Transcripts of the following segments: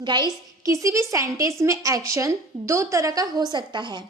Guys, किसी भी sentence में एक्शन दो तरह का हो सकता है।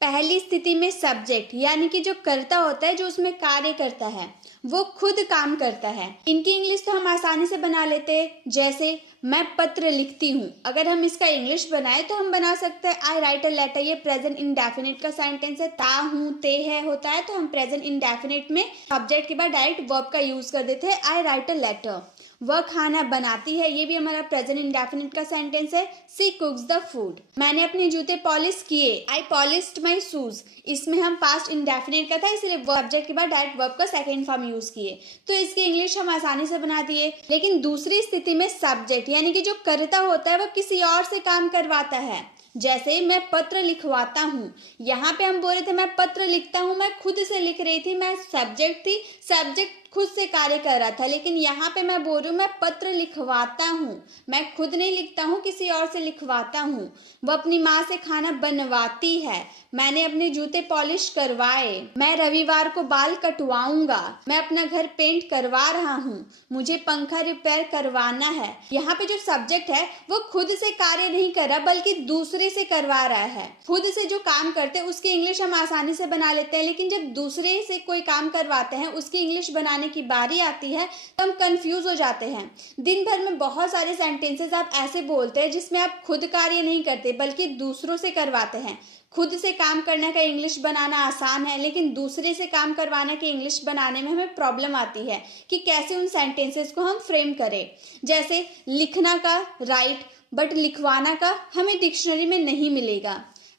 पहली स्थिति में सब्जेक्ट यानी कि जो कर्ता होता है, जो उसमें कार्य करता है, वो खुद काम करता है। इनकी इंग्लिश तो हम आसानी से बना लेते हैं, जैसे मैं पत्र लिखती हूँ। अगर हम इसका इंग्लिश बनाए तो हम बना सकते हैं आई राइट अ लेटर। ये प्रेजेंट इंडेफिनिट का सेंटेंस है। ता हूँ ते है होता है, तो हम प्रेजेंट इंडेफिनिट में सब्जेक्ट के बाद डायरेक्ट वर्ब का यूज कर देते हैं, आई राइट अ लेटर। वह खाना बनाती है, ये भी हमारा प्रेजेंट इंडेफिनिट का सेंटेंस है, सी कुक्स द फूड। मैंने अपने जूते पॉलिश किए, आई पॉलिश्ड माई शूज। इसमें हम पास्ट इंडेफिनिट का था, इसलिए सब्जेक्ट के बाद डायरेक्ट वर्ब का सेकंड फॉर्म यूज किए, तो इसकी इंग्लिश हम आसानी से बना दिए। लेकिन दूसरी स्थिति में सब्जेक्ट यानी कि जो कर्ता होता है वो किसी और से काम करवाता है। जैसे मैं पत्र लिखवाता हूँ, यहाँ पे हम बोल रहे थे मैं पत्र लिखता हूँ, मैं खुद से लिख रही थी, मैं सब्जेक्ट थी, सब्जेक्ट खुद से कार्य कर रहा था। लेकिन यहाँ पे मैं बोल रही हूँ मैं पत्र लिखवाता हूँ, मैं खुद नहीं लिखता हूँ, किसी और से लिखवाता हूँ। वो अपनी माँ से खाना बनवाती है, मैंने अपने जूते पॉलिश करवाए। मैं रविवार को बाल कटवाऊंगा, मैं अपना घर पेंट करवा रहा हूँ, मुझे पंखा रिपेयर करवाना है। यहाँ पे जो सब्जेक्ट है वो खुद से कार्य नहीं कर रहा, बल्कि दूसरे से करवा रहा है। खुद से जो काम करते हैं उसकी इंग्लिश हम आसानी से बना लेते हैं, लेकिन जब दूसरे से कोई काम करवाते हैं उसकी इंग्लिश बनाने की बारी आती है तो हम कंफ्यूज हो जाते हैं। दिन भर में बहुत सारे सेंटेंसेस आप ऐसे बोलते हैं जिसमें आप खुद कार्य नहीं करते बल्कि दूसरों से करवाते हैं। खुद से काम करने का इंग्लिश बनाना आसान है, लेकिन दूसरे से काम करवाना की इंग्लिश बनाने में हमें प्रॉब्लम आती है कि कैसे उन सेंटेंसेस को हम फ्रेम करें। जैसे लिखना का राइट, बट लिखवाना का हमें डिक्शनरी में नहीं मिलेगा।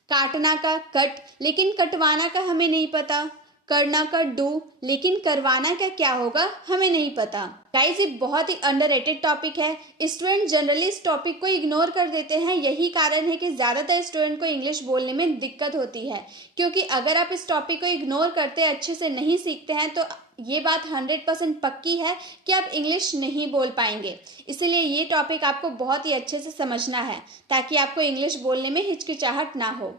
काटना का कट, लेकिन कटवाना का हमें नहीं पता। करना का डू, लेकिन करवाना का क्या होगा हमें नहीं पता। गाइस, ये बहुत ही अंडररेटेड टॉपिक है। स्टूडेंट जनरली इस टॉपिक को इग्नोर कर देते हैं। यही कारण है कि ज़्यादातर स्टूडेंट को इंग्लिश बोलने में दिक्कत होती है, क्योंकि अगर आप इस टॉपिक को इग्नोर करते अच्छे से नहीं सीखते हैं तो ये बात 100% पक्की है कि आप इंग्लिश नहीं बोल पाएंगे। इसलिए ये टॉपिक आपको बहुत ही अच्छे से समझना है ताकि आपको इंग्लिश बोलने में हिचकिचाहट ना हो।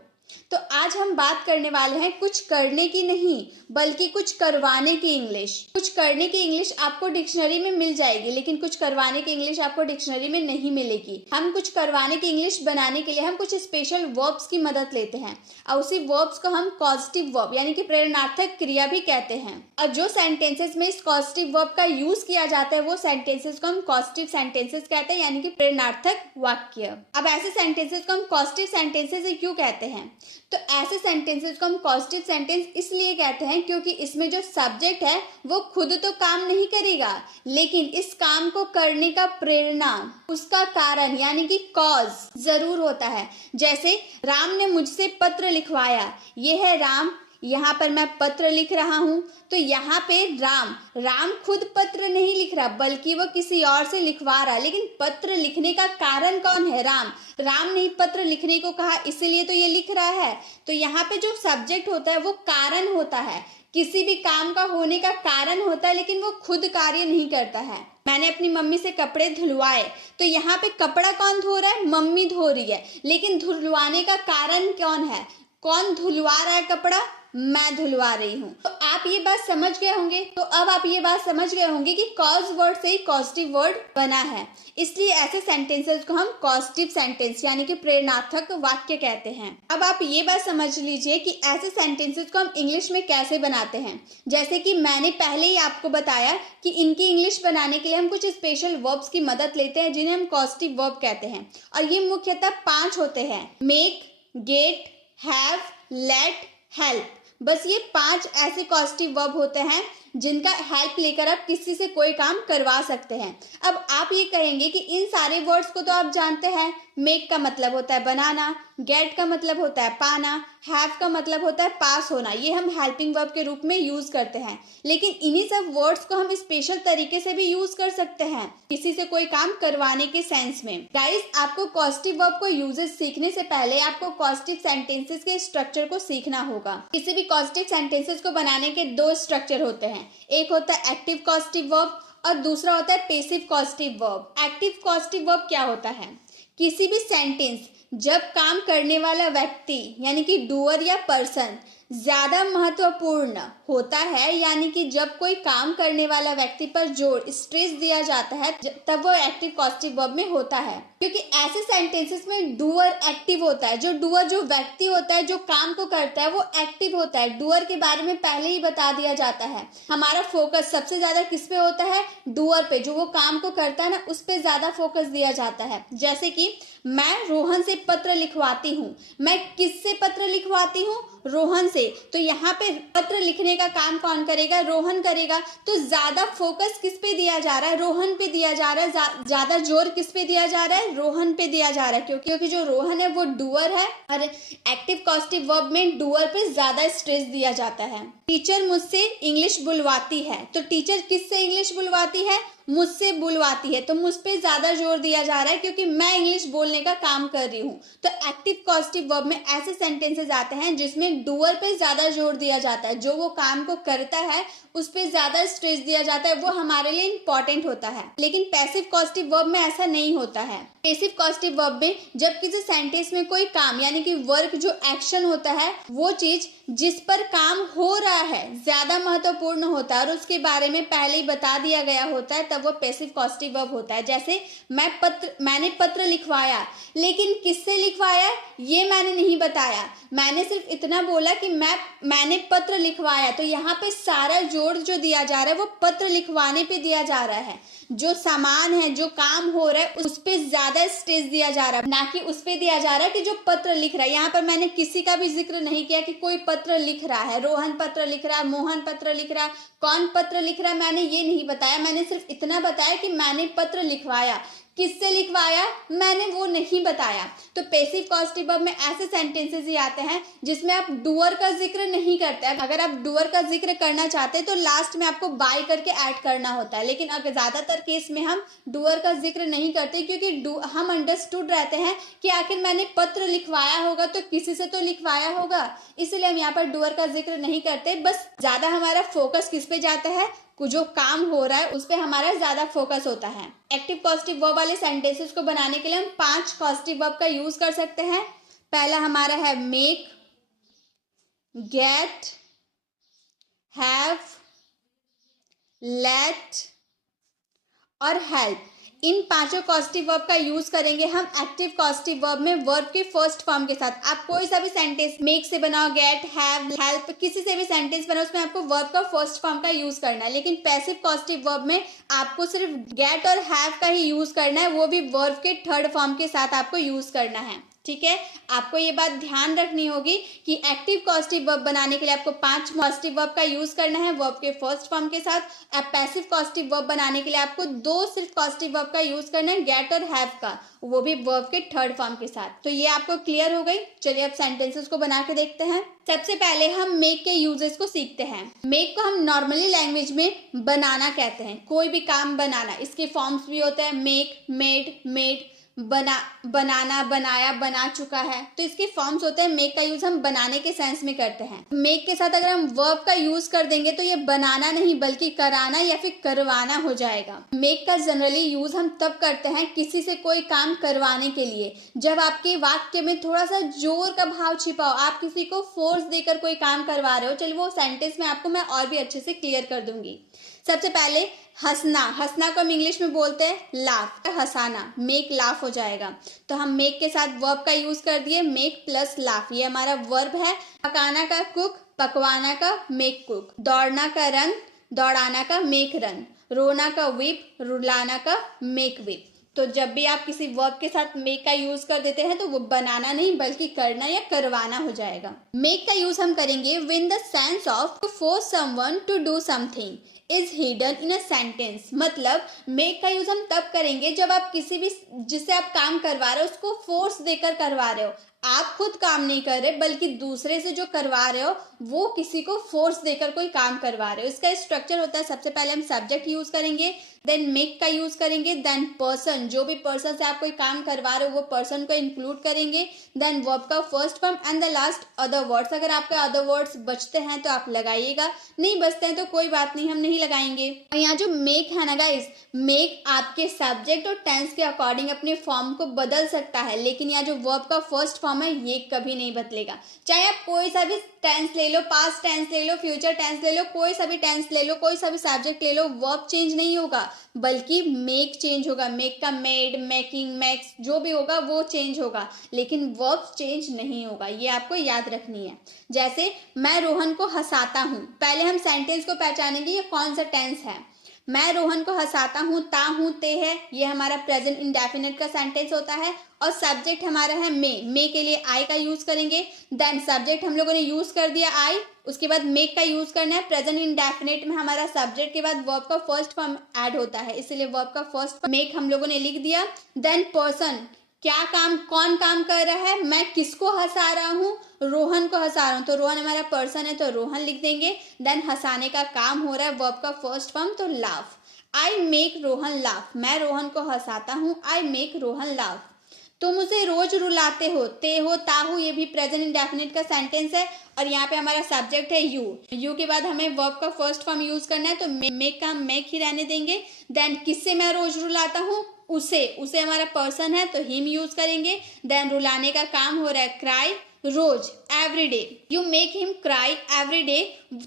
तो आज हम बात करने वाले हैं कुछ करने की नहीं, बल्कि कुछ करवाने की इंग्लिश। कुछ करने की इंग्लिश आपको डिक्शनरी में मिल जाएगी, लेकिन कुछ करवाने की इंग्लिश आपको डिक्शनरी में नहीं मिलेगी। हम कुछ करवाने की इंग्लिश बनाने के लिए हम कुछ स्पेशल वर्ब्स की मदद लेते हैं, और उसी वर्ब्स को हम कॉजेटिव वर्ब यानी कि प्रेरणार्थक क्रिया भी कहते हैं। और जो सेंटेंसेस में इस कॉजेटिव वर्ब का यूज किया जाता है वो सेंटेंसेस को हम कॉजेटिव सेंटेंसेस कहते हैं, यानी कि प्रेरणार्थक वाक्य। अब ऐसे सेंटेंसेस को हम कॉजेटिव सेंटेंसेस क्यों कहते हैं? तो ऐसे सेंटेंसेस को हम पॉजिटिव सेंटेंस इसलिए कहते हैं क्योंकि इसमें जो सब्जेक्ट है वो खुद तो काम नहीं करेगा, लेकिन इस काम को करने का प्रेरणा, उसका कारण यानी कि कॉज जरूर होता है। जैसे राम ने मुझसे पत्र लिखवाया, ये है राम, यहाँ पर मैं पत्र लिख रहा हूँ। तो यहाँ पे राम खुद पत्र नहीं लिख रहा बल्कि वो किसी और से लिखवा रहा, लेकिन पत्र लिखने का कारण कौन है? राम ने ही पत्र लिखने को कहा, इसलिए तो ये लिख रहा है। तो यहाँ पे जो सब्जेक्ट होता है वो कारण होता है, किसी भी काम का होने का कारण होता है, लेकिन वो खुद कार्य नहीं करता है। मैंने अपनी मम्मी से कपड़े धुलवाए, तो यहाँ पे कपड़ा कौन धो रहा है? मम्मी धो रही है, लेकिन धुलवाने का कारण कौन है? कौन धुलवा रहा है कपड़ा? मैं धुलवा रही हूँ। तो आप ये बात समझ गए होंगे। तो अब आप ये बात समझ गए होंगे कि कॉज वर्ड से ही कॉजेटिव वर्ड बना है, इसलिए ऐसे सेंटेंसेस को हम कॉजेटिव सेंटेंस यानी कि प्रेरणार्थक वाक्य कहते हैं। अब आप ये बात समझ लीजिए कि ऐसे सेंटेंसेस को हम इंग्लिश में कैसे बनाते हैं। जैसे कि मैंने पहले ही आपको बताया कि इनकी इंग्लिश बनाने के लिए हम कुछ स्पेशल वर्ब्स की मदद लेते हैं जिन्हें हम कॉजेटिव वर्ब कहते हैं, और ये मुख्यतः 5 होते हैं: make, get, have, let, help. बस ये 5 ऐसे कॉजेटिव वर्ब होते हैं जिनका हेल्प लेकर आप किसी से कोई काम करवा सकते हैं। अब आप ये कहेंगे कि इन सारे वर्ड्स को तो आप जानते हैं। मेक का मतलब होता है बनाना, गेट का मतलब होता है पाना, हैव का मतलब होता है पास होना, ये हम हेल्पिंग वर्ब के रूप में यूज करते हैं। लेकिन इन्हीं सब वर्ड्स को हम स्पेशल तरीके से भी यूज कर सकते हैं किसी से कोई काम करवाने के सेंस में। गाइस, आपको कॉजेटिव वर्ब को यूजेस सीखने से पहले आपको कॉजेटिव सेंटेंसेस के स्ट्रक्चर को सीखना होगा। किसी भी कॉजेटिव सेंटेंसेस को बनाने के 2 स्ट्रक्चर होते हैं, एक होता है एक्टिव कॉजेटिव वर्ब और दूसरा होता है passive causative verb. Active causative verb क्या होता है? किसी भी सेंटेंस जब काम करने वाला व्यक्ति यानी कि डूअर या पर्सन ज्यादा महत्वपूर्ण होता है, यानी कि जब कोई काम करने वाला व्यक्ति पर जोर स्ट्रेस दिया जाता है तब वो एक्टिव कॉजेटिव वर्ब में होता है, क्योंकि ऐसे सेंटेंसेस में डूअर एक्टिव होता है। जो डूअर जो व्यक्ति होता है, जो काम को करता है, वो एक्टिव होता है। डूअर के बारे में पहले ही बता दिया जाता है। हमारा फोकस सबसे ज्यादा किस पे होता है? डूअर पे, जो वो काम को करता है ना, उस पे ज्यादा फोकस दिया जाता है। जैसे कि मैं रोहन से पत्र लिखवाती हूँ। मैं किससे पत्र लिखवाती हूँ? रोहन से। तो यहाँ पे पत्र लिखने का काम कौन करेगा? रोहन करेगा। तो ज्यादा फोकस किस पे दिया जा रहा है? रोहन पे दिया जा रहा है। ज्यादा जोर किस पे दिया जा रहा है? रोहन पे दिया जा रहा है, क्योंकि जो रोहन है वो डूअर है और एक्टिव कॉजेटिव वर्ब में डूअर पे ज्यादा स्ट्रेस दिया जाता है। टीचर मुझसे इंग्लिश बुलवाती है। तो टीचर किससे इंग्लिश बुलवाती है? मुझसे बुलवाती है। तो मुझ पे ज्यादा जोर दिया जा रहा है, क्योंकि मैं इंग्लिश बोलने का काम कर रही हूँ। तो एक्टिव कॉजेटिव वर्ब में ऐसे सेंटेंसेस आते हैं जिसमें डूअर पे ज्यादा जोर दिया जाता है। जो वो काम को करता है उस पे ज्यादा स्ट्रेस दिया जाता है, वो हमारे लिए इंपॉर्टेंट होता है। लेकिन पैसिव कॉजेटिव वर्ब में ऐसा नहीं होता है। पैसिव कॉजेटिव वर्ब में जब किसी सेंटेंस में कोई काम यानी कि वर्क, जो एक्शन होता है, वो चीज जिस पर काम हो रहा है ज्यादा महत्वपूर्ण होता है और उसके बारे में पहले ही बता दिया गया होता है, तब वो पैसिव कॉजेटिव वर्ब होता है। जैसे मैंने पत्र लिखवाया, लेकिन किससे लिखवाया ये मैंने नहीं बताया। मैंने सिर्फ इतना बोला कि मैंने पत्र लिखवाया। तो यहाँ पे सारा जोर जो दिया जा रहा है वो पत्र लिखवाने पे दिया जा रहा है। जो सामान है, जो काम हो रहा है, उस पे ज्यादा स्ट्रेस दिया जा रहा है, ना कि उस पे दिया जा रहा है कि जो पत्र लिख रहा है। यहाँ पर मैंने किसी का भी जिक्र नहीं किया कि कोई पत्र लिख रहा है, रोहन पत्र लिख रहा है, मोहन पत्र लिख रहा है, कौन पत्र लिख रहा है, मैंने ये नहीं बताया। मैंने सिर्फ इतना बताया कि मैंने पत्र लिखवाया। किससे लिखवाया मैंने वो नहीं बताया। तो पैसिव कॉजेटिव वर्ब में ऐसे सेंटेंसेस ही आते हैं जिसमें आप डूअर का जिक्र नहीं करते। अगर आप डूअर का जिक्र करना चाहते हैं तो लास्ट में आपको बाय करके ऐड करना होता है, लेकिन अगर ज्यादातर केस में हम डूअर का जिक्र नहीं करते, क्योंकि हम अंडरस्टूड रहते हैं कि आखिर मैंने पत्र लिखवाया होगा तो किसी से तो लिखवाया होगा, इसलिए हम यहाँ पर डूअर का जिक्र नहीं करते। बस ज्यादा हमारा फोकस किस पे जाता है? जो काम हो रहा है उस पे हमारा ज्यादा फोकस होता है। एक्टिव कॉजेटिव वर्ब वाले सेंटेंसेस को बनाने के लिए हम 5 कॉजेटिव वर्ब का यूज कर सकते हैं। पहला हमारा है मेक, गेट, हैव, लेट और हेल्प। इन पांचों कॉजेटिव वर्ब का यूज करेंगे हम एक्टिव कॉजेटिव वर्ब में वर्ब के फर्स्ट फॉर्म के साथ। आप कोई सा भी सेंटेंस मेक से बनाओ, गेट, हैव, हेल्प, किसी से भी सेंटेंस बनाओ, उसमें आपको वर्ब का फर्स्ट फॉर्म का यूज करना है। लेकिन पैसिव कॉजेटिव वर्ब में आपको सिर्फ गेट और हैव का ही यूज करना है, वो भी वर्ब के थर्ड फॉर्म के साथ आपको यूज करना है। ठीक है, आपको ये बात ध्यान रखनी होगी कि एक्टिव कॉजेटिव वर्ब बनाने के लिए आपको 5 कॉजेटिव वर्ब का यूज करना है वर्ब के फर्स्ट फॉर्म के साथ। अब पैसिव कॉजेटिव वर्ब बनाने के लिए आपको 2 सिर्फ कॉजेटिव वर्ब का यूज करना है, गेट और हैव का, वो भी वर्ब के थर्ड फॉर्म के साथ। तो ये आपको क्लियर हो गई। चलिए अब सेंटेंसेस को बना के देखते हैं। सबसे पहले हम मेक के यूजेस को सीखते हैं। मेक को हम नॉर्मली लैंग्वेज में बनाना कहते हैं, कोई भी काम बनाना। इसके फॉर्म्स भी होते हैं मेक, मेड, मेड, बनाना, बनाया, बना चुका है। तो इसके फॉर्म्स होते हैं। मेक का यूज हम बनाने के सेंस में करते हैं। मेक के साथ अगर हम वर्ब का यूज कर देंगे तो ये बनाना नहीं बल्कि कराना या फिर करवाना हो जाएगा। मेक का जनरली यूज हम तब करते हैं किसी से कोई काम करवाने के लिए, जब आपके वाक्य में थोड़ा सा जोर का भाव छिपा हो, आप किसी को फोर्स देकर कोई काम करवा रहे हो। चलिए वो सेंटेंस में आपको मैं और भी अच्छे से क्लियर कर दूंगी। सबसे पहले हंसना, हंसना को हम इंग्लिश में बोलते हैं लाफ, हंसाना, मेक लाफ हो जाएगा। तो हम मेक के साथ वर्ब का यूज कर दिए, मेक प्लस लाफ, ये हमारा वर्ब है। पकाना का कुक, पकवाना का मेक कुक, दौड़ना का रन, दौड़ाना का मेक रन, रोना का विप, रुलाना का मेक विप। तो जब भी आप किसी वर्ब के साथ मेक का यूज कर देते हैं तो वो बनाना नहीं बल्कि करना या करवाना हो जाएगा। मेक का यूज हम करेंगे when the sense of to force someone to do something is hidden in a sentence. मतलब मेक का यूज हम तब करेंगे जब आप किसी भी जिससे आप काम करवा रहे हो उसको फोर्स देकर करवा रहे हो। आप खुद काम नहीं कर रहे बल्कि दूसरे से जो करवा रहे हो वो किसी को फोर्स देकर कोई काम करवा रहे हो। इसका स्ट्रक्चर होता है, सबसे पहले हम सब्जेक्ट यूज करेंगे, देन मेक का यूज करेंगे, देन पर्सन, जो भी पर्सन से आप कोई काम करवा रहे हो वो पर्सन को इंक्लूड करेंगे, देन वर्ब का first form and the last other words. अगर आपके अदर वर्ड्स बचते हैं तो आप लगाइएगा, नहीं बचते हैं तो कोई बात नहीं, हम नहीं लगाएंगे। और यहाँ जो मेक है ना गाइस, मेक आपके सब्जेक्ट और टेंस के अकॉर्डिंग अपने फॉर्म को बदल सकता है, लेकिन यहाँ जो वर्ब का फर्स्ट फॉर्म है ये कभी नहीं बदलेगा। चाहे आप कोई सा भी टेंस ले लो, पास्ट टेंस ले लो, फ्यूचर टेंस ले लो, कोई सा भी टेंस ले लो, कोई सा भी सब्जेक्ट ले लो, वर्ब चेंज नहीं होगा बल्कि मेक चेंज होगा। मेक का मेड, मेकिंग, मेक्स जो भी होगा वो चेंज होगा, लेकिन वर्ब चेंज नहीं होगा। ये आपको याद रखनी है। जैसे मैं रोहन को हंसाता हूँ, पहले हम सेंटेंस को पहचानेंगे ये कौन सा टेंस है। मैं रोहन को हंसाता हूँ, ता हूँ, ते है, ये हमारा प्रेजेंट इंडेफिनिट का सेंटेंस होता है और सब्जेक्ट हमारा है मे के लिए आई का यूज करेंगे। देन सब्जेक्ट हम लोगों ने यूज कर दिया आई, उसके बाद मेक का यूज करना है। प्रेजेंट इंडेफिनिट में हमारा सब्जेक्ट के बाद वर्ब का फर्स्ट फॉर्म ऐड होता है, इसलिए वर्ब का फर्स्ट फॉर्म मेक हम लोगों ने लिख दिया। देन पर्सन, क्या काम, कौन काम कर रहा है, मैं किसको हंसा रहा हूँ, रोहन को हंसा रहा हूँ, तो रोहन हमारा पर्सन है तो रोहन लिख देंगे। देन हंसाने का काम हो रहा है, वर्ब का फर्स्ट फॉर्म तो laugh. I make Rohan laugh, मैं रोहन को हंसाता हूँ, आई मेक रोहन लाफ। तुम उसे रोज रुलाते हो, ते हो, ता हो, ये भी प्रेजेंट इंडेफिनिट का सेंटेंस है और यहाँ पे हमारा सब्जेक्ट है यू के बाद हमें वर्ब का फर्स्ट फॉर्म यूज करना है तो मेक का मेक ही रहने देंगे। देन किससे मैं रोज रुलाता हूँ, उसे हमारा पर्सन है तो हिम यूज करेंगे। देन रुलाने का काम हो रहा है क्राई, रोज, everyday, you make him cry everyday,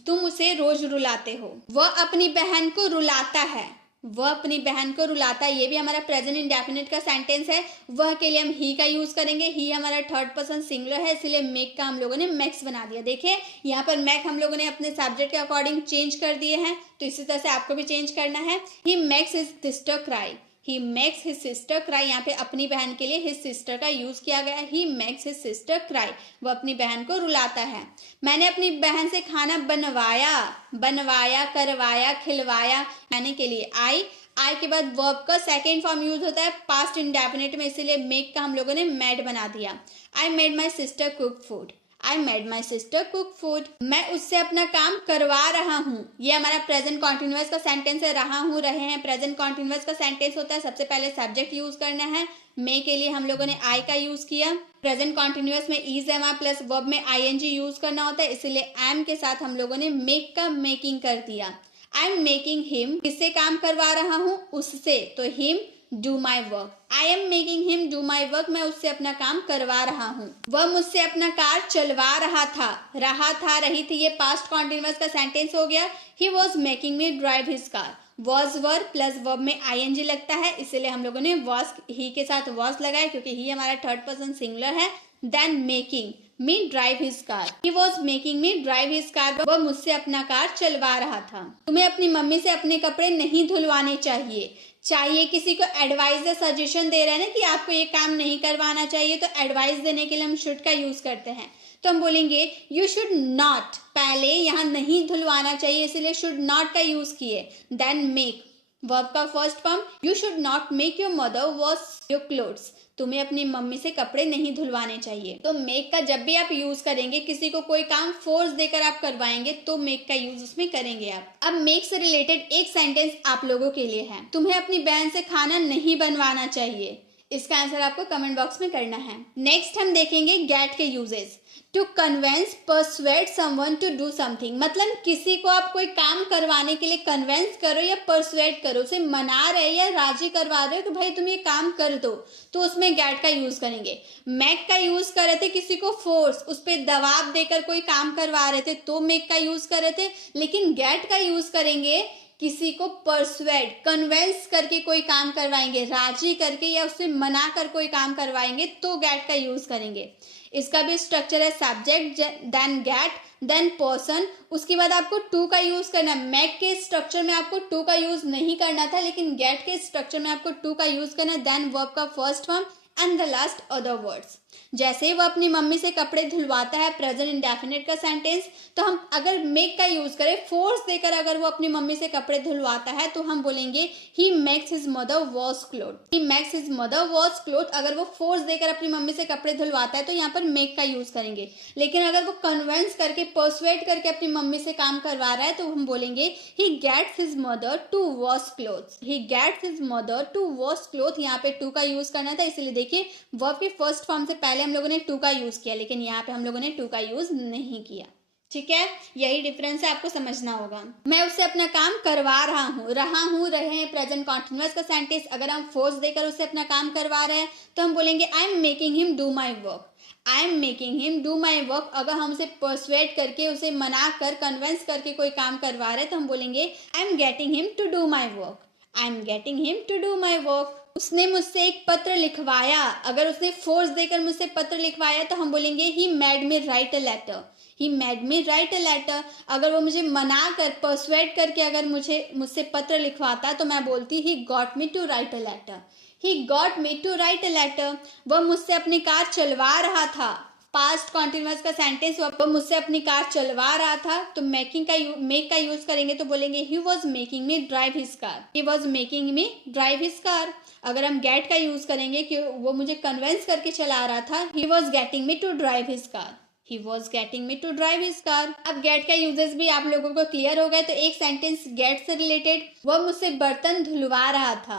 तुम उसे रोज रुलाते हो। वह अपनी बहन को रुलाता है, वह अपनी बहन को रुलाता है, ये भी हमारा प्रेजेंट इंडेफिनिट का सेंटेंस है। वह के लिए हम ही का यूज करेंगे, ही हमारा थर्ड पर्सन सिंगुलर है इसलिए मेक का हम लोगों ने मैक्स बना दिया। देखिए यहाँ पर मैक हम लोगों ने अपने सब्जेक्ट के अकॉर्डिंग चेंज कर दिए हैं, तो इसी तरह से आपको भी चेंज करना है। He makes his sister cry, he makes his sister cry, यहाँ पे अपनी बहन के लिए हिज सिस्टर का यूज किया गया है। He makes his sister cry, वो अपनी बहन को रुलाता है। मैंने अपनी बहन से खाना बनवाया, करवाया, खिलवाया, मैंने के लिए आई के बाद वर्ब का सेकेंड फॉर्म यूज होता है पास्ट इंडेफिनिट में, इसीलिए मेक का हम लोगों ने मेड बना दिया। I made my sister cook food, I made my sister cook food, मैं उससे अपना काम करवा रहा हूँ, ये हमारा प्रेजेंट कॉन्टिन्यूअस का सेंटेंस है। रहा हूँ, रहे हैं, प्रेजेंट कॉन्टिन्यूअस का सेंटेंस होता है। सबसे पहले सब्जेक्ट यूज करना है, मे के लिए हम लोगों ने आई का यूज किया। प्रेजेंट कॉन्टिन्यूअस में इज एम प्लस वर्ब में आईएनजी यूज करना होता है, इसलिए एम के साथ हम लोगों ने मेक का मेकिंग कर दिया। आई एम मेकिंग हिम, किससे काम करवा रहा हूँ, उससे, तो him do my work, I am making him do my work, मैं उससे अपना काम करवा रहा हूँ। वह मुझसे अपना कार चलवा रहा था, रही थी, ये पास्ट कॉन्टिन्यूअस का सेंटेंस हो गया। ही was making me drive his car, was were plus verb में आईएनजी लगता है, इसलिए हम लोगों ने वॉज ही के साथ वॉज लगाया क्योंकि ही हमारा थर्ड पर्सन सिंगुलर है। Then making me drive his car, he was making me drive his car, वह मुझसे अपना कार चलवा रहा था। तुम्हें अपनी मम्मी से अपने कपड़े नहीं धुलवाने चाहिए किसी को एडवाइस या सजेशन दे रहे हैं ना कि आपको ये काम नहीं करवाना चाहिए, तो एडवाइस देने के लिए हम शुड का यूज करते हैं, तो हम बोलेंगे यू शुड नॉट, पहले यहाँ नहीं धुलवाना चाहिए इसलिए शुड नॉट का यूज किए। देन मेक, वर्ब का first form, you should not make your mother wash your clothes, तुम्हें अपनी मम्मी से कपड़े नहीं धुलवाने चाहिए। तो मेक का जब भी आप यूज करेंगे, किसी को कोई काम फोर्स देकर आप करवाएंगे तो मेक का यूज उसमें करेंगे आप। अब मेक से रिलेटेड एक सेंटेंस आप लोगों के लिए है, तुम्हें अपनी बहन से खाना नहीं बनवाना चाहिए, इसका आंसर आपको कमेंट बॉक्स में करना है। नेक्स्ट हम देखेंगे गेट के uses. To convince, persuade someone to do something, मतलब किसी को आप कोई काम करवाने के लिए कन्वेंस करो या परसुएड करो, उसे मना रहे या राजी करवा रहे हो कि भाई तुम ये काम कर दो, तो उसमें गेट का यूज करेंगे। मेक का यूज कर रहे थे किसी को फोर्स, उस पर दबाव देकर कोई काम करवा रहे थे तो मेक का यूज कर रहे थे, लेकिन गेट का यूज करेंगे किसी को परसुएड, कन्वेंस करके कोई काम करवाएंगे, राजी करके या उससे मना कर कोई काम करवाएंगे तो गेट का यूज करेंगे। इसका भी स्ट्रक्चर है subject, then get, then person, उसके बाद आपको टू का यूज करना है। मैक के स्ट्रक्चर में आपको टू का यूज नहीं करना था, लेकिन गेट के स्ट्रक्चर में आपको टू का यूज करना है। देन वर्ब का first form and the last other words. जैसे वो अपनी मम्मी से कपड़े धुलवाता है, प्रेजेंट इंडेफिनिट का सेंटेंस, तो हम अगर मेक का यूज करें फोर्स देकर, अगर वो अपनी मम्मी से कपड़े धुलवाता है तो हम बोलेंगे he makes his mother wash cloth, he makes his mother wash cloth. अगर वो फोर्स देकर अपनी मम्मी से कपड़े धुलवाता है तो यहाँ पर मेक का यूज करेंगे, लेकिन अगर वो कन्वेंस करके, परसुएड करके अपनी मम्मी से काम करवा रहा है तो हम बोलेंगे he gets his mother to wash clothes, he gets his mother to wash cloth. यहाँ पे टू का यूज करना था, इसलिए देखिए वर्ब के फर्स्ट फॉर्म से पहले हम लोगों ने टू का यूज किया, लेकिन यहाँ पे हम लोगों ने टू का यूज नहीं किया। ठीक है, यही डिफरेंस है, आपको समझना होगा। मैं उससे अपना काम करवा रहा हूँ, रहे हैं प्रेजेंट कॉन्टिन्यूअस का सेंटेंस। अगर हम फोर्स देकर उससे अपना काम करवा रहे हैं तो हम बोलेंगे I am making him do my work. I am making him do my work. अगर हम उसे परसुएट करके, उसे मना कर, कन्विंस करके कोई काम करवा रहे हैं तो हम बोलेंगे I am getting him to do my work. I am getting him to do my work. उसने मुझसे एक पत्र लिखवाया। अगर उसने फोर्स देकर मुझसे पत्र लिखवाया तो हम बोलेंगे he made me write a letter. He made me write a letter. अगर वो मुझे मना कर, परसुएट करके अगर मुझसे पत्र लिखवाता तो मैं बोलती he got me to write a letter. He got me to write a letter. वह मुझसे अपनी कार चलवा रहा था। पास्ट कॉन्टिन्यूअस का सेंटेंस, वो मुझसे अपनी कार चलवा रहा था, तो मेक का यूज करेंगे तो बोलेंगे ही was making me drive his car. He was making me drive his car. अगर हम गेट का यूज करेंगे कि वो मुझे कन्विंस करके चला रहा था, he was getting me to drive his car. He was getting me to drive his car। अब गेट का यूजेस भी आप लोगों को क्लियर हो गए, तो एक सेंटेंस गेट से रिलेटेड, वह मुझसे बर्तन धुलवा रहा था।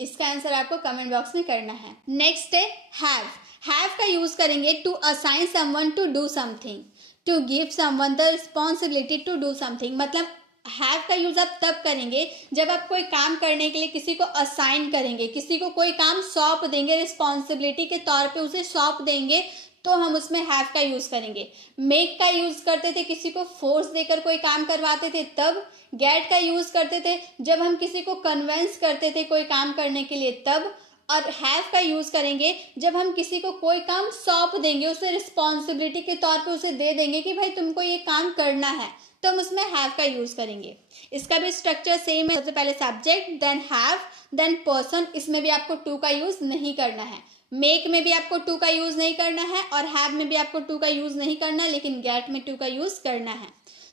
इसका आंसर आपको कमेंट बॉक्स में करना है। नेक्स्ट है हैव। हैव का यूज करेंगे to assign someone to do something, to give someone the responsibility to do something. मतलब हैव का यूज आप तब करेंगे जब आप कोई काम करने के लिए किसी को असाइन करेंगे, किसी को कोई काम सौंप देंगे, रिस्पॉन्सिबिलिटी के तौर पे उसे सौंप देंगे, तो हम उसमें हैव का यूज करेंगे। मेक का यूज करते थे किसी को फोर्स देकर कोई काम करवाते थे तब। गेट का यूज करते थे जब हम किसी को कन्विंस करते थे कोई काम करने के लिए तब। और हैव का यूज करेंगे जब हम किसी को कोई काम सौंप देंगे, उसे रिस्पॉन्सिबिलिटी के तौर पे उसे दे देंगे कि भाई तुमको ये काम करना है, तो हम उसमें हैव का यूज करेंगे। इसका भी स्ट्रक्चर सेम है। सबसे पहले subject, then have, then person. इसमें भी आपको टू का यूज नहीं करना है। मेक में भी आपको टू का यूज नहीं करना है और हैव में भी आपको टू का यूज नहीं करना है, लेकिन गेट में टू का यूज करना है।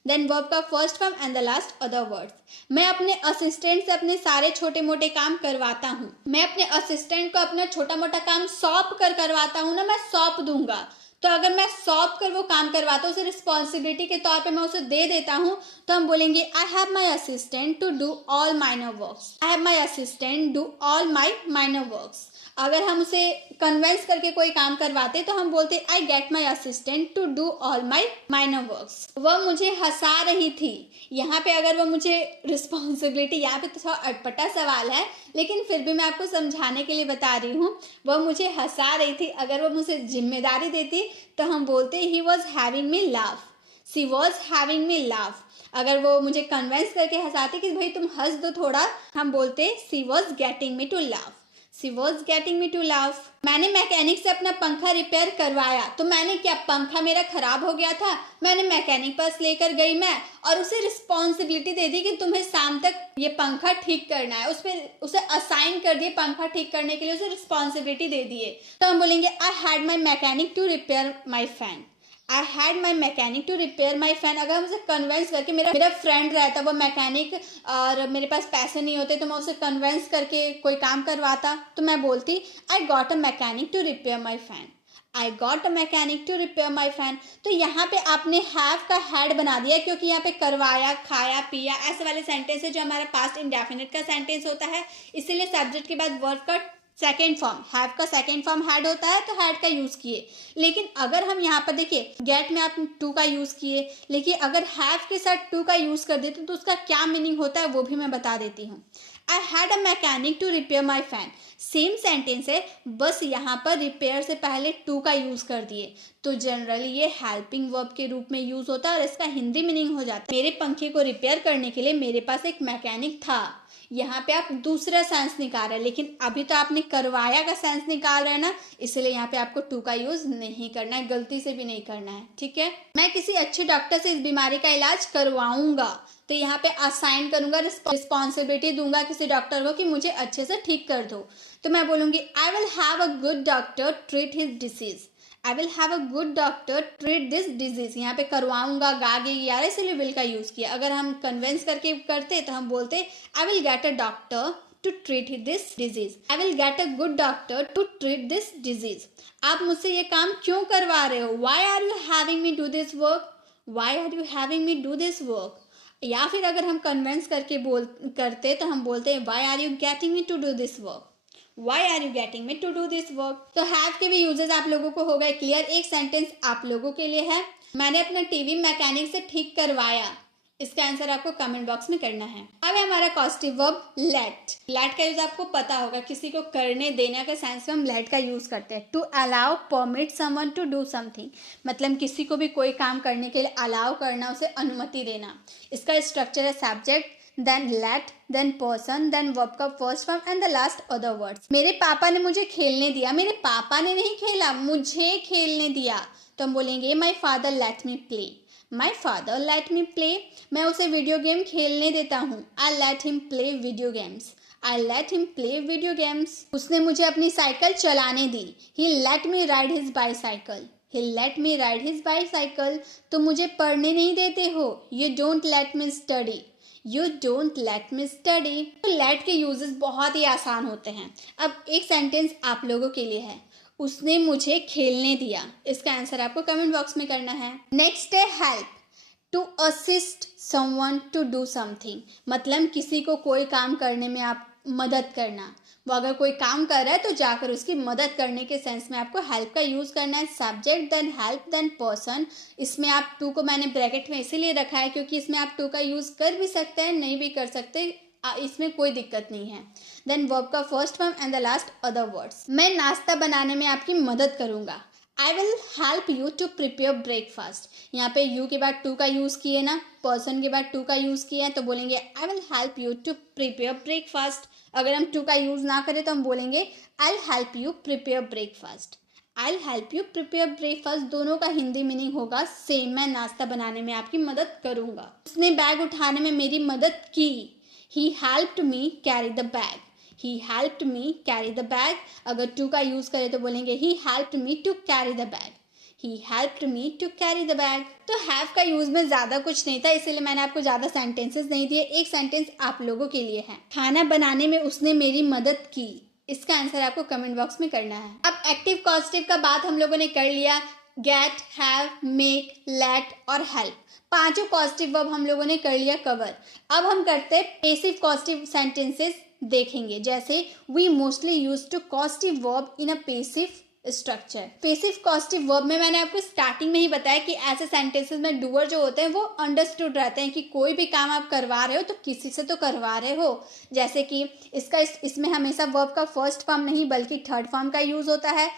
देन वर्ब का first form and the last other words. मैं अपने असिस्टेंट से अपने सारे छोटे मोटे काम करवाता हूँ। मैं अपने असिस्टेंट को अपना छोटा मोटा काम सौंप कर करवाता हूँ ना, मैं सौंप दूंगा। तो अगर मैं सौंप कर वो काम करवाता हूँ, उसे रिस्पॉन्सिबिलिटी के तौर पे मैं उसे दे देता हूँ, तो हम बोलेंगे I have my assistant to do all minor works. I have my assistant do all my minor works. अगर हम उसे कन्विंस करके कोई काम करवाते तो हम बोलते I get my assistant to do all my minor works. वह मुझे हंसा रही थी। यहाँ पे अगर वो मुझे रिस्पॉन्सिबिलिटी, यहाँ पे तो थोड़ा अटपटा सवाल है लेकिन फिर भी मैं आपको समझाने के लिए बता रही हूँ। वह मुझे हंसा रही थी, अगर वो मुझे जिम्मेदारी देती तो हम बोलते he was having me laugh. She was having me laugh. अगर वो मुझे कन्विंस करके हंसाते कि भाई तुम हंस दो थोड़ा, हम बोलते she was getting me to laugh. She was getting me to laugh। मैंने मैकेनिक से अपना पंखा रिपेयर करवाया। तो मैंने क्या, पंखा मेरा खराब हो गया था, मैंने मैकेनिक पास लेकर गई मैं और उसे रिस्पॉन्सिबिलिटी दे दी कि तुम्हें शाम तक ये पंखा ठीक करना है। उसे असाइन कर दिए पंखा ठीक करने के लिए, उसे रिस्पॉन्सिबिलिटी दे दिए। तो हम बोलेंगे I had my mechanic to repair my fan. I had my mechanic to repair my fan. अगर हम उसे कन्विंस करके, मेरा फ्रेंड रहता वो मैकेनिक और मेरे पास पैसे नहीं होते तो मैं उसे कन्विंस करके कोई काम करवाता, तो मैं बोलती I got a mechanic to repair my fan. I got a mechanic to repair my fan. तो यहाँ पे आपने हैव का हैड बना दिया क्योंकि यहाँ पे करवाया, खाया, पिया ऐसे वाले सेंटेंस है जो हमारा पास्ट इंडेफिनिट का सेंटेंस होता है, इसीलिए सब्जेक्ट के बाद वर्ब का सेकेंड फॉर्म, हैव का सेकेंड फॉर्म हैड होता है, तो हैड का यूज किए। लेकिन अगर हम यहाँ पर देखिए गेट में आप टू का यूज किए, लेकिन अगर हैव के साथ टू का यूज कर देते तो उसका क्या मीनिंग होता है वो भी मैं बता देती हूँ। I had a mechanic to repair my fan, same sentence है, बस यहाँ पर रिपेयर से पहले टू का यूज कर दिए। तो जनरली ये हेल्पिंग वर्ब के रूप में यूज होता है और इसका हिंदी मीनिंग हो जाता है मेरे पंखे को रिपेयर करने के लिए मेरे पास एक मैकेनिक था। यहाँ पे आप दूसरा सेंस निकाल रहे हैं, लेकिन अभी तो आपने करवाया का सेंस निकाल रहे हैं ना, इसलिए यहाँ पे आपको टू का यूज नहीं करना है, गलती से भी नहीं करना है। ठीक है, मैं किसी अच्छे डॉक्टर से इस बीमारी का इलाज करवाऊंगा, तो यहाँ पे असाइन करूंगा, रिस्पॉन्सिबिलिटी दूंगा किसी डॉक्टर को कि मुझे अच्छे से ठीक कर दो। तो मैं बोलूंगी आई will have a good doctor treat his disease. I will have a good doctor treat this disease. यहाँ पे करवाऊंगा गागे यार, इसलिए विल का यूज किया। अगर हम कन्विंस करके करते तो हम बोलते I will get a doctor to treat this disease. I will get a good doctor to treat this disease. आप मुझसे ये काम क्यों करवा रहे हो? Why are you having me do this work? Why are you having me do this work? या फिर अगर हम कन्विंस करके करते तो हम बोलते हैं why are you getting me to do this work? Why are you getting me to do this work? तो have के भी यूजेस आप लोगों को हो गए क्लियर। एक सेंटेंस आप लोगों के लिए है, मैंने अपना टीवी मैकेनिक से ठीक करवाया। इसका आंसर आपको कमेंट बॉक्स में करना है। अब है हमारा कॉस्टिव वर्ब लेट। लेट का यूज आपको पता होगा, किसी को करने देने के सेंस में हम लेट का यूज करते हैं। To allow, permit someone to do something, मतलब किसी को भी कोई काम करने के लिए अलाउ करना, उसे अनुमति देना। इसका स्ट्रक्चर है subject, then let, then person, then verb का first form and the last other words. मेरे पापा ने मुझे खेलने दिया। मेरे पापा ने नहीं खेला, मुझे खेलने दिया, तो हम बोलेंगे my father let me play. My father let me play, मैं उसे वीडियो गेम खेलने देता हूँ। I let him play video games. I let him play video games. उसने मुझे अपनी साइकिल चलाने दी। He let me ride his bicycle. He let me ride his bicycle. तुम मुझे पढ़ने नहीं देते हो। You don't let me study. You don't let me study. तो लेट के यूजेस बहुत ही आसान होते हैं। अब एक सेंटेंस आप लोगों के लिए है, उसने मुझे खेलने दिया। इसका आंसर आपको कमेंट बॉक्स में करना है। नेक्स्ट है help, to assist someone to do something, मतलब किसी को कोई काम करने में आप मदद करना। वो अगर कोई काम कर रहा है तो जाकर उसकी मदद करने के सेंस में आपको हेल्प का यूज करना है। Subject, then help, then person. इसमें आप टू को मैंने ब्रैकेट में इसीलिए रखा है क्योंकि इसमें आप टू का यूज कर भी सकते हैं, नहीं भी कर सकते, इसमें कोई दिक्कत नहीं है। देन वर्ब का first form and the last other words. मैं नाश्ता बनाने में आपकी मदद करूंगा। I will help you to prepare breakfast. यहाँ पे यू के बाद टू का यूज किए ना, पर्सन के बाद टू का यूज किया है, तो बोलेंगे I will help you to prepare breakfast. अगर हम टू का यूज ना करें तो हम बोलेंगे I will help you prepare breakfast. I will help you prepare breakfast. दोनों का हिंदी मीनिंग होगा सेम, मैं नाश्ता बनाने में आपकी मदद करूंगा। उसने बैग उठाने में मेरी मदद की। He helped me carry the bag. He helped me carry the bag. अगर टू का यूज करें तो बोलेंगे he helped me to carry the bag. He helped me to carry the bag. तो have का यूज में ज्यादा कुछ नहीं था, इसीलिए मैंने आपको ज्यादा सेंटेंसेस नहीं दिए। एक सेंटेंस आप लोगों के लिए है, खाना बनाने में उसने मेरी मदद की। इसका आंसर आपको कमेंट बॉक्स में करना है। अब एक्टिव कॉस्टिव का बात हम लोगों ने कर लिया, गेट, हैव, मेक, लेट और हेल्प। पांचों कॉस्टिव वर्ब हम लोगों ने कर लिया कवर। अब हम करते हैं पेसिव कॉस्टिव सेंटेंसेस देखेंगे। जैसे we mostly use to causative verb in a passive structure. Passive causative verb में मैंने आपको स्टार्टिंग में ही बताया कि ऐसे सेंटेंसेस में डूअर जो होते हैं वो अंडरस्टूड रहते हैं कि कोई भी काम आप करवा रहे हो तो किसी से तो करवा रहे हो। जैसे कि इसमें हमेशा वर्ब का फर्स्ट फॉर्म नहीं बल्कि थर्ड फॉर्म का यूज होता है।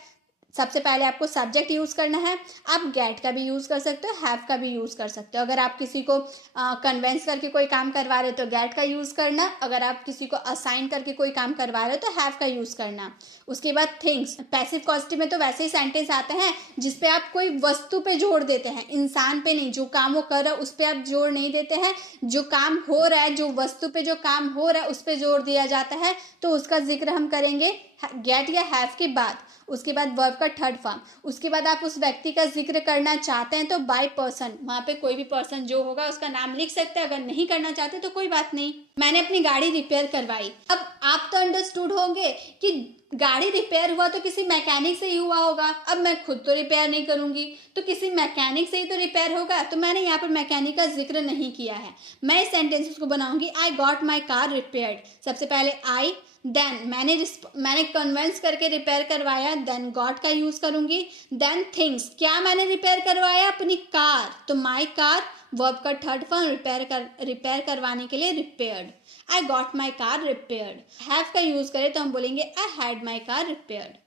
सबसे पहले आपको सब्जेक्ट यूज करना है। आप गेट का भी यूज कर सकते हो, हैव का भी यूज कर सकते हो। अगर आप किसी को कन्वेंस करके कोई काम करवा रहे हो तो गेट का यूज करना। अगर आप किसी को असाइन करके कोई काम करवा रहे हो तो हैव का यूज करना। उसके बाद थिंग्स। पैसिव कॉस्टिव में तो वैसे ही सेंटेंस आते हैं जिसपे आप कोई वस्तु पे जोड़ देते हैं, इंसान पे नहीं। जो काम वो कर रहा है उस पे आप जोड़ नहीं देते हैं, जो काम हो रहा है, जो वस्तु पे जो काम हो रहा है उस पे जोड़ दिया जाता है, तो उसका जिक्र हम करेंगे गेट या हैव के बाद। उसके बाद वर्ब का थर्ड फॉर्म। उसके बाद आप उस व्यक्ति का जिक्र करना चाहते हैं तो बाय पर्सन, वहां पे कोई भी पर्सन जो होगा उसका नाम लिख सकते हैं। अगर नहीं करना चाहते तो कोई बात नहीं। मैंने अपनी गाड़ी रिपेयर करवाई। अब आप तो अंडरस्टूड होंगे कि गाड़ी रिपेयर हुआ तो किसी मैकेनिक से ही हुआ होगा। अब मैं खुद तो रिपेयर नहीं करूंगी तो किसी मैकेनिक से ही तो रिपेयर होगा, तो मैंने यहाँ पर मैकेनिक का जिक्र नहीं किया है। मैं इस सेंटेंसेस को बनाऊंगी I got my car repaired. सबसे पहले आई, देन मैंने कन्वेंस करके रिपेयर करवाया, देन गॉट का यूज करूंगी। देन थिंग्स, क्या मैंने रिपेयर करवाया? अपनी कार, तो माई कार वर्ब का थर्ड फॉर्म रिपेयर करवाने के लिए repaired. I got my car repaired. Have का यूज करें तो हम बोलेंगे I had my car repaired.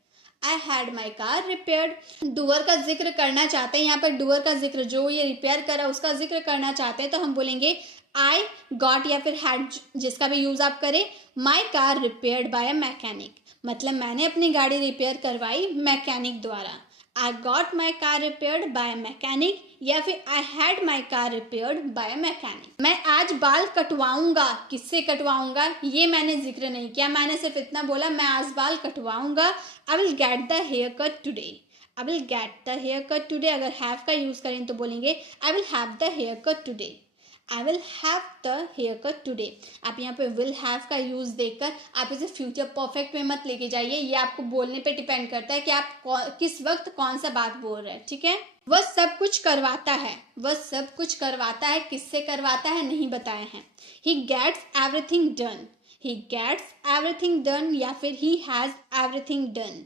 I had my car repaired. Doer का जिक्र करना चाहते हैं, यहाँ पर डूअर का जिक्र जो ये रिपेयर करा उसका जिक्र करना चाहते हैं तो हम बोलेंगे आई गॉट या फिर हैड, जिसका भी यूज आप करें। My car repaired bye a mechanic, मतलब मैंने अपनी गाड़ी रिपेयर करवाई मैकेनिक द्वारा। I got my car repaired bye a mechanic या फिर आई had my car repaired bye a mechanic. मैं आज बाल कटवाऊंगा। किससे कटवाऊंगा ये मैंने जिक्र नहीं किया, मैंने सिर्फ इतना बोला मैं आज बाल कटवाऊंगा। I will get the hair cut today. I will get the hair cut today. अगर हैव का यूज करें तो बोलेंगे I will have the hair cut today. I will have the hair cut today. आप यहाँ पे विल हैव का use देखकर आप इसे फ्यूचर परफेक्ट में मत लेके जाइए, ये आपको बोलने पे डिपेंड करता है कि आप किस वक्त कौन सा बात बोल रहे हैं, ठीक है। वह सब कुछ करवाता है, वह सब कुछ करवाता है, किससे करवाता है नहीं बताए हैं। He gets everything done, he gets everything done या फिर he has everything done.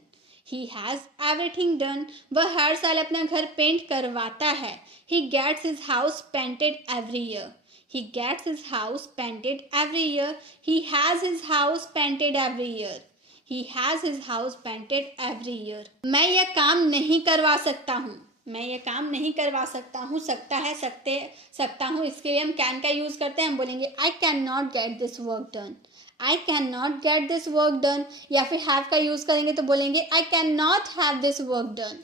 He has everything done. वह हर साल अपना घर पेंट करवाता है. He gets his house painted every year. He gets his house painted every year. He has his house painted every year. He has his house painted every year. मैं यह काम नहीं करवा सकता हूँ. मैं ये काम नहीं करवा सकता हूँ. सकता है, सकता हूँ, इसके लिए हम कैन का यूज़ करते हैं. हम बोलेंगे I can not get this work done. I can not get this work done. या फिर हैव का यूज़ करेंगे तो बोलेंगे I can not have this work done.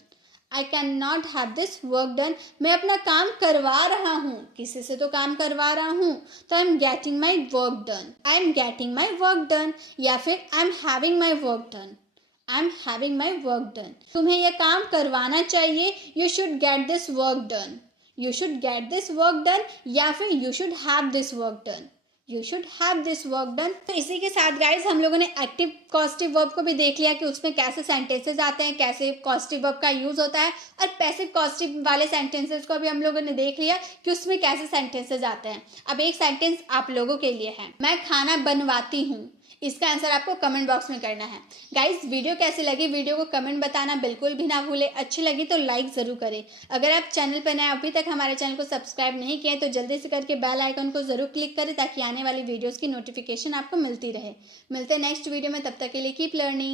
I can not have this work done. मैं अपना काम करवा रहा हूँ. किसी से तो काम करवा रहा हूँ, तो आई am getting my work done. I am getting my work done. या फिर I am having my work done. I am having my work done. तुम्हें यह काम करवाना चाहिए. You should get this work done. You should get this work done. या फिर you should have this work done. You should have this work done. तो इसी के साथ गाइज हम लोगों ने एक्टिव कॉस्टिव वर्ब को भी देख लिया कि उसमें कैसे सेंटेंसेस आते हैं, कैसे कॉस्टिव वर्ब का यूज होता है. और पैसिव कॉस्टिव वाले सेंटेंसेस को भी हम लोगों ने देख लिया कि उसमें कैसे सेंटेंसेस आते हैं. अब एक सेंटेंस आप लोगों के लिए है. मैं खाना बनवाती हूँ. इसका आंसर आपको कमेंट बॉक्स में करना है. गाइस वीडियो कैसे लगी, वीडियो को कमेंट बताना बिल्कुल भी ना भूले. अच्छी लगी तो लाइक ज़रूर करें. अगर आप चैनल पर नए अभी तक हमारे चैनल को सब्सक्राइब नहीं किए तो जल्दी से करके बेल आइकन को ज़रूर क्लिक करें ताकि आने वाली वीडियोज़ की नोटिफिकेशन आपको मिलती रहे. मिलते हैं नेक्स्ट वीडियो में. तब तक के लिए कीप लर्निंग.